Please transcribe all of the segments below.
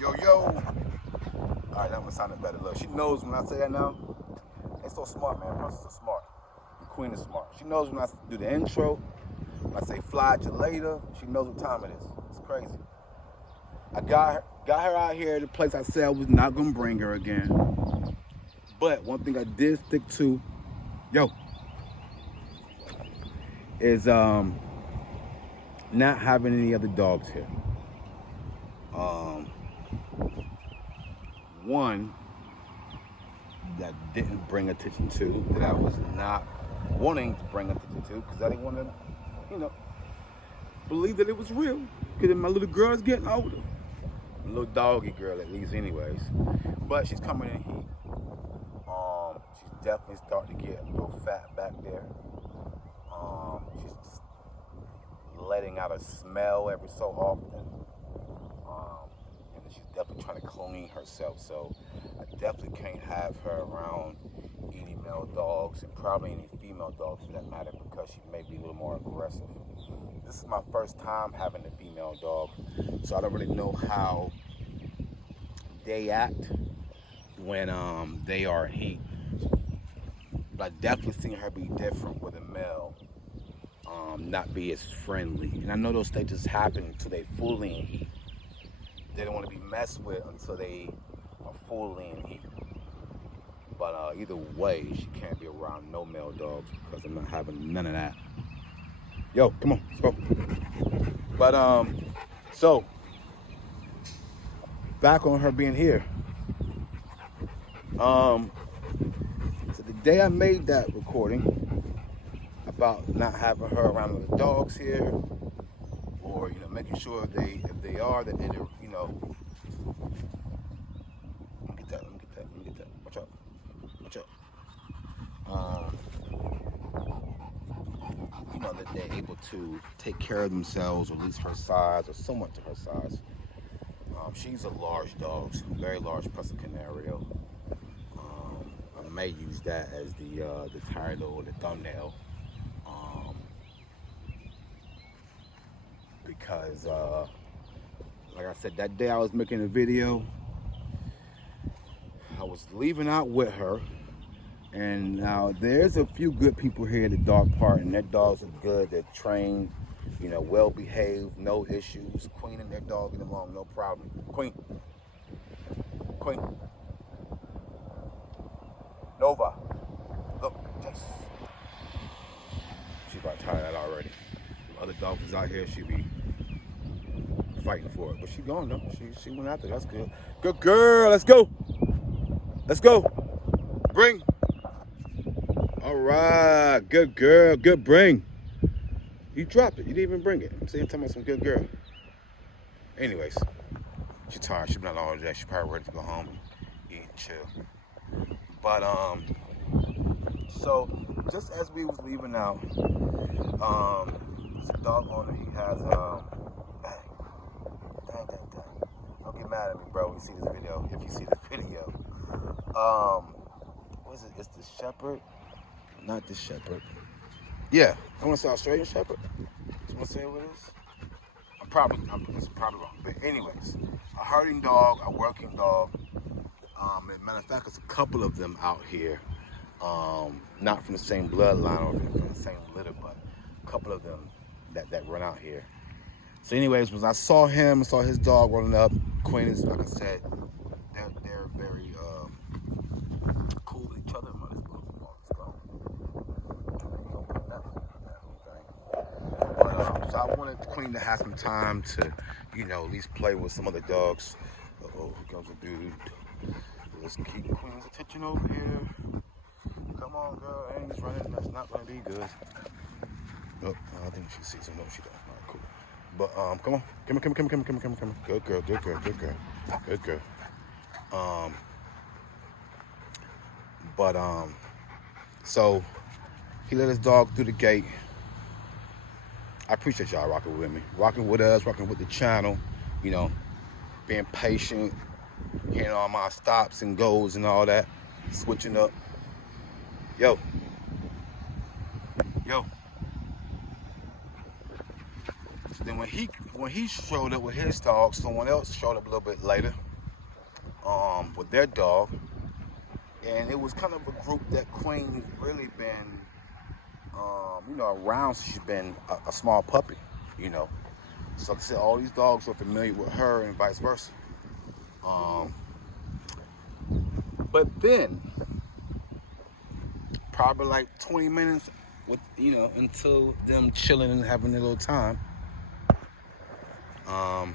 Yo, yo. All right, that one sounded better. Look, she knows when I say that now. They're so smart, man. Princess is smart. The queen is smart. She knows when I do the intro, when I say fly at you later, she knows what time it is. It's crazy. I got her out here at the place I said I was not gonna bring her again. But one thing I did stick to, is not having any other dogs here. One that didn't bring attention to, that I was not wanting to bring attention to, because I didn't want to, believe that it was real. Because my little girl's getting older. A little doggy girl, at least, anyways. But she's coming in heat. She's definitely starting to get a little fat back there. She's letting out a smell every so often. And she's definitely trying to clean herself. So I definitely can't have her around any male dogs, and probably any female dogs for that matter, because she may be a little more aggressive. This is my first time having a female dog, so I don't really know how they act when they are in heat. But I definitely seen her be different with a male, not be as friendly. And I know those stages happen until they fully in heat. They don't want to be messed with until they are fully in heat. But either way, she can't be around no male dogs because I'm not having none of that. Yo, come on, let's go. But so back on her being here. So the day I made that recording about not having her around the dogs here, or making sure if they are that they're let me get that. Watch out. That they're able to take care of themselves, or at least her size, or somewhat to her size. She's a large dog, so a very large Presa Canario. I may use that as the title or the thumbnail, because like I said, that day I was making a video, I was leaving out with her. And now there's a few good people here at the dog park, and their dogs are good. They're trained, well behaved, no issues. Queen and their dog get along, no problem. Queen. Nova. Look, Chase. She's about tired of that already. If other dogs is out here, she'd be fighting for it. But she gone though. She went after it. That's good. Good girl. Let's go. Bring. All right, good girl, good bring. You dropped it, you didn't even bring it. I'm saying, talking about some good girl. Anyways, she's tired, she's been out all day. She's probably ready to go home and eat and chill. But, so, just as we was leaving out, there's a dog owner, he has, dang. Don't get mad at me, bro, when you see this video, if you see this video. What is it, it's the Shepherd? Not the Shepherd. Yeah, I want to say Australian Shepherd. You want to say what it is? I'm probably wrong. But anyways, a herding dog, a working dog. As a matter of fact, there's a couple of them out here. Not from the same bloodline or from the same litter, but a couple of them that run out here. So anyways, when I saw him, I saw his dog running up. Queen is, like I said, they're very cool with each other. So I wanted the Queen to have some time to, at least play with some other dogs. Oh, here comes a dude. Let's keep Queen's attention over here. Come on, girl. And he's running. That's not going to be good. Oh, I think she sees him. No, she don't. All right, cool. But come on. Come on. Good girl. So he let his dog through the gate. I appreciate y'all rocking with me, rocking with us, rocking with the channel, being patient, hearing all my stops and goes and all that, switching up. Yo. So then when he showed up with his dog, someone else showed up a little bit later. with their dog, and it was kind of a group that Queen has really been, around since she's been a small puppy, you know. So like I said, all these dogs are familiar with her and vice versa. Um, but then, probably like 20 minutes until them chilling and having a little time. A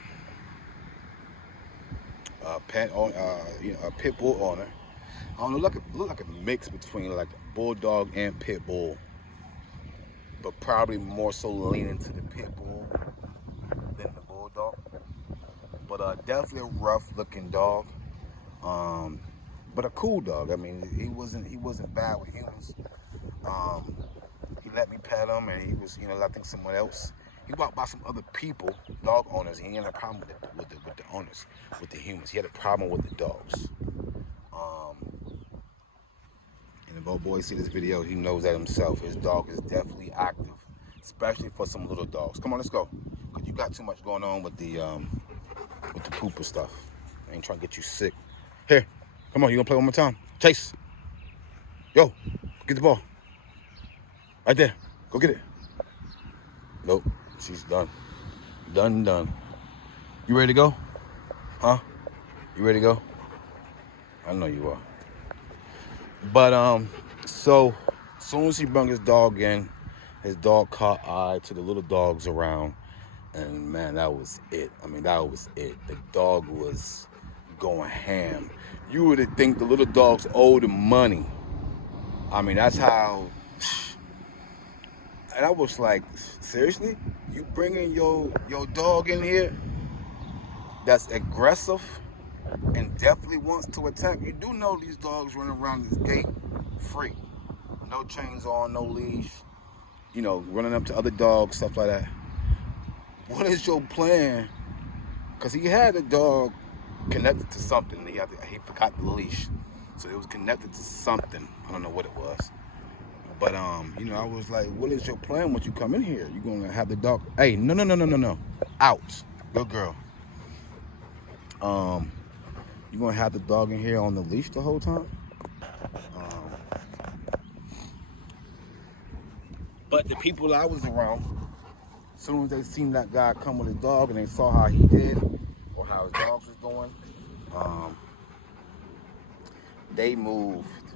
pit bull owner. I don't know, look like a mix between like a bulldog and pit bull, but probably more so leaning to the pit bull than the bulldog. But definitely a rough-looking dog. But a cool dog. I mean, he wasn't bad with humans. Um, he let me pet him, and he was, I think someone else. He walked by some other people, dog owners. He had a problem with the owners, with the humans. He had a problem with the dogs. And if old boy see this video, he knows that himself. His dog is definitely active, especially for some little dogs. Come on, let's go. Cause you got too much going on with the pooper stuff. I ain't trying to get you sick. Here, come on. You gonna play one more time? Chase. Yo, get the ball. Right there. Go get it. Nope. She's done. Done. You ready to go? Huh? You ready to go? I know you are. But so soon as he brought his dog in, his dog caught eye to the little dogs around, and man, that was it. I mean, that was it. The dog was going ham. You would think the little dogs owed him money. I mean, that's how. And I was like, seriously? You bringing your dog in here that's aggressive and definitely wants to attack? You do know these dogs running around this gate free. No chains on, no leash. Running up to other dogs, stuff like that. What is your plan? Because he had a dog connected to something. He forgot the leash. So it was connected to something. I don't know what it was. But, I was like, what is your plan once you come in here? You going to have the dog? Hey, no. Out. Good girl. You going to have the dog in here on the leash the whole time? But the people I was around, as soon as they seen that guy come with his dog and they saw how he did or how his dog was doing, they moved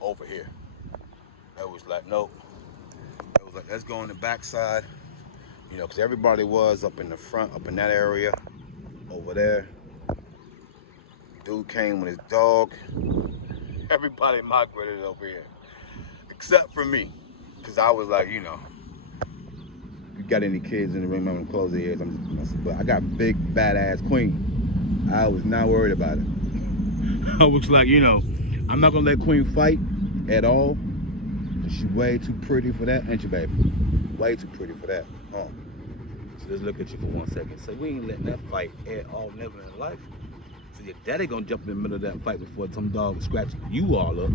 over here. It was like, nope. It was like, let's go on the backside, because everybody was up in the front, up in that area, over there. Dude came with his dog. Everybody migrated over here, except for me, because I was like, you got any kids in the room? I'm gonna close their ears. But I got big, badass Queen. I was not worried about it. I was like, I'm not gonna let Queen fight at all. She's way too pretty for that, ain't you, baby? Way too pretty for that. So just look at you for 1 second. Say, we ain't letting that fight at all, never in life. So your daddy gonna jump in the middle of that fight before some dog scratch you all up.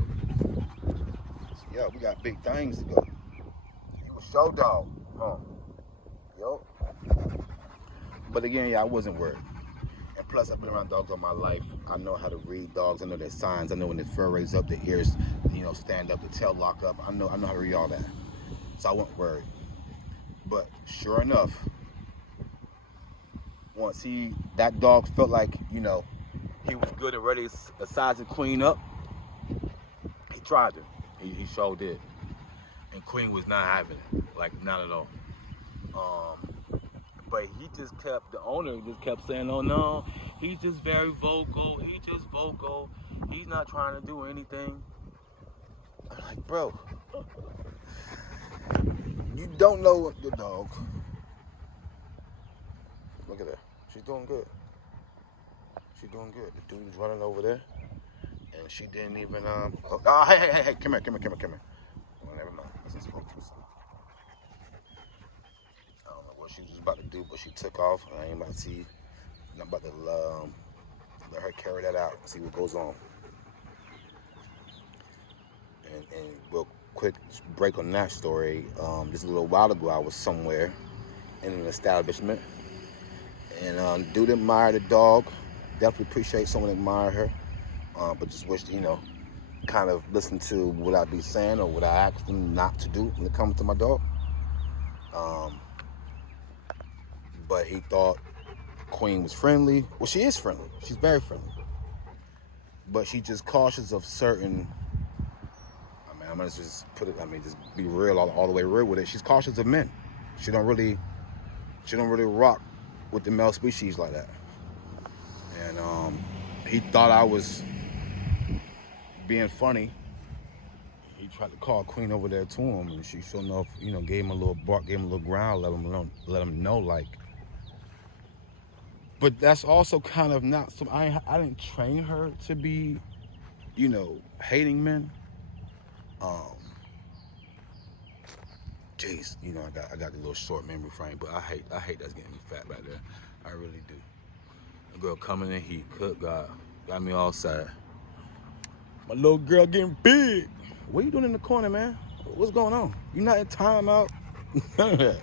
So, yeah, we got big things to go. You a show dog, Yo. But again, I wasn't worried. And plus, I've been around dogs all my life. I know how to read dogs. I know their signs. I know when their fur raised up, the ears, stand up, the tail lock up. I know how to read all that. So I wasn't worried. But sure enough, once that dog felt like, he was good and ready to size the Queen up, he tried to. He sure did. And Queen was not having it. Like, not at all. But the owner just kept saying, oh no, he's just very vocal. He's just vocal. He's not trying to do anything. I'm like, bro, you don't know the dog. Look at her. She's doing good. She's doing good. The dude is running over there. And she didn't even, hey, come here. Well, never mind. I just spoke too soon. I don't know what she was about to do, but she took off. I ain't about to see. I'm about to let her carry that out and see what goes on. And real quick break on that story. Just a little while ago, I was somewhere in an establishment, and dude admired the dog, definitely appreciate someone admire her, but just wish, kind of listen to what I be saying or what I ask them not to do when it comes to my dog. But he thought Queen was friendly. Well, she is friendly. She's very friendly. But she just cautious of certain, I'm gonna just put it, just be real, all the way real with it. She's cautious of men. She don't really rock with the male species like that. And he thought I was being funny. He tried to call Queen over there to him, and she sure enough, gave him a little bark, gave him a little growl, let him know, like. But that's also kind of not. So I didn't train her to be, hating men. Jeez, I got a little short memory frame, but I hate that's getting me fat right there. I really do. The girl coming in heat, cook God, got me all sad. My little girl getting big. What are you doing in the corner, man? What's going on? You not in timeout? None of that.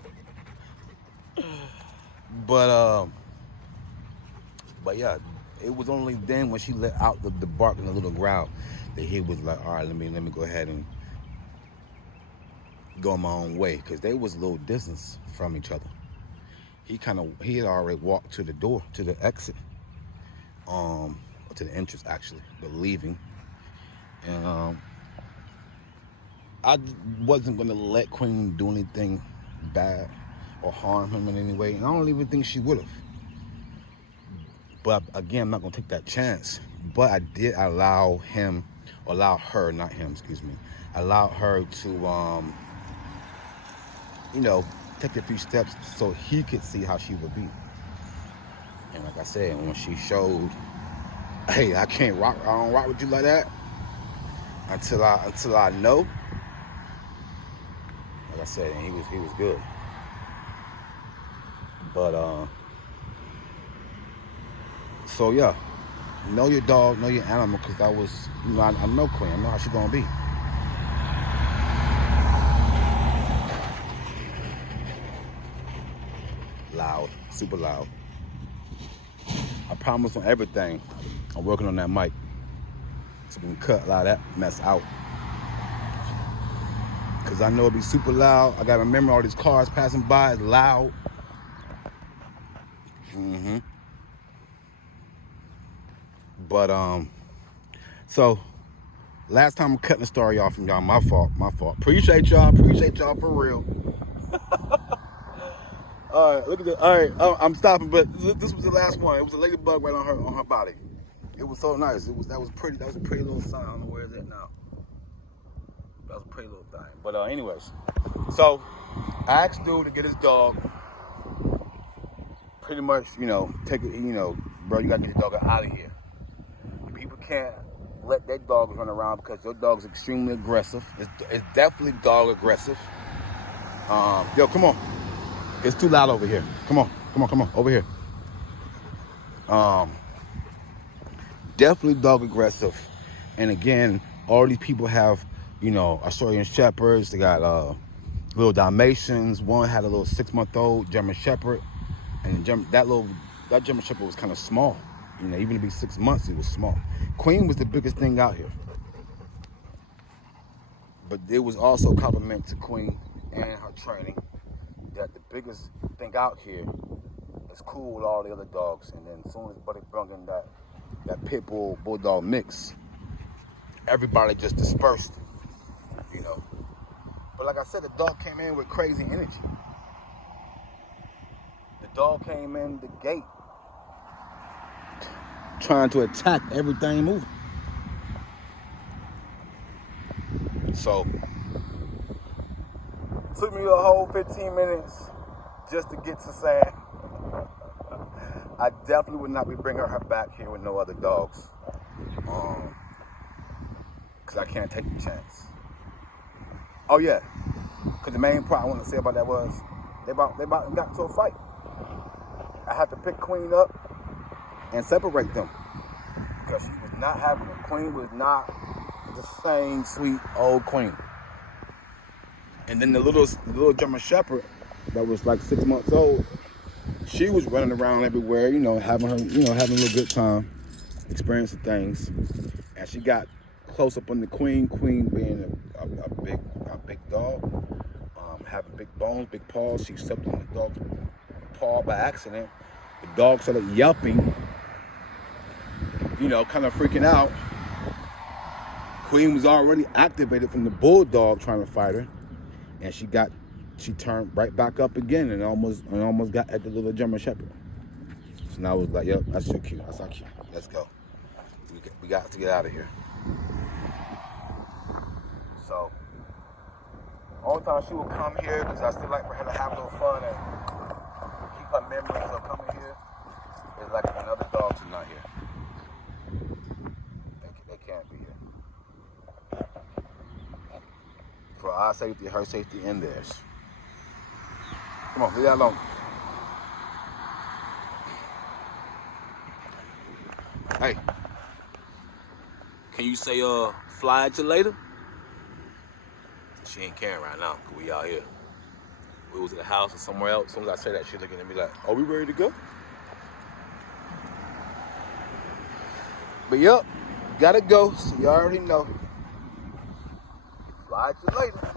But yeah, it was only then when she let out the bark and the little growl that he was like, all right, let me go ahead and go my own way, because they was a little distance from each other. He had already walked to the door, to the exit, to the entrance actually, but leaving. And I wasn't gonna let Queen do anything bad or harm him in any way, and I don't even think she would have. But again, I'm not gonna take that chance. But I did allow her to, take a few steps so he could see how she would be. And like I said, when she showed, hey, I don't rock with you like that until I know. Like I said, and he was good. But so yeah, know your dog, know your animal, because I was, I know Queen. I know how she gonna be. Loud, super loud. I promise on everything. I'm working on that mic, so we can cut a lot of that mess out. Cause I know it'll be super loud. I gotta remember all these cars passing by. It's loud. But so last time I'm cutting the story off from y'all, my fault. Appreciate y'all for real. All right, look at this. All right, I'm stopping, but this was the last one. It was a ladybug right on her body. It was so nice. That was pretty. That was a pretty little sign. I don't know where it's at now. That was a pretty little thing. But anyways, so I asked dude to get his dog. Pretty much, take it. Bro, you gotta get your dog out of here. People can't let their dogs run around because your dog's extremely aggressive. It's definitely dog aggressive. Yo, come on. It's too loud over here. Come on, over here. Definitely dog aggressive. And again, all these people have, Australian Shepherds. They got little Dalmatians. One had a little 6-month-old German Shepherd, and that German Shepherd was kind of small. Even to be 6 months, he was small. Queen was the biggest thing out here. But it was also a compliment to Queen and her training that the biggest thing out here is cool with all the other dogs. And then as soon as Buddy brought in that pit bull bulldog mix, everybody just dispersed, But like I said, the dog came in with crazy energy. The dog came in the gate trying to attack everything moving. So took me a whole 15 minutes just to get to saying I definitely would not be bringing her back here with no other dogs, because I can't take the chance. Oh yeah, because the main part I want to say about that was they about got into a fight. I had to pick Queen up and separate them because she was not having it. Queen was not the same sweet old Queen. And then the little German Shepherd that was like 6 months old, she was running around everywhere, having having a little good time, experiencing things. And she got close up on the queen being a big dog, having big bones, big paws. She stepped on the dog's paw by accident. The dog started yelping, kind of freaking out. Queen was already activated from the bulldog trying to fight her, and she turned right back up again and almost got at the little German Shepherd. So now I was like, yep, that's so cute. That's not cute. Let's go. We got to get out of here. So, only time she will come here, because I still like for her to have a little fun and keep her memories of coming here, is like when other dogs are not here. They can't be here. For our safety, her safety, and theirs. Come on, leave that alone. Hey, can you say fly at you later? She ain't caring right now, because we out here. We was at the house or somewhere else. As soon as I say that, she looking at me like, are we ready to go? But yep, gotta go, so you already know. Fly at you later.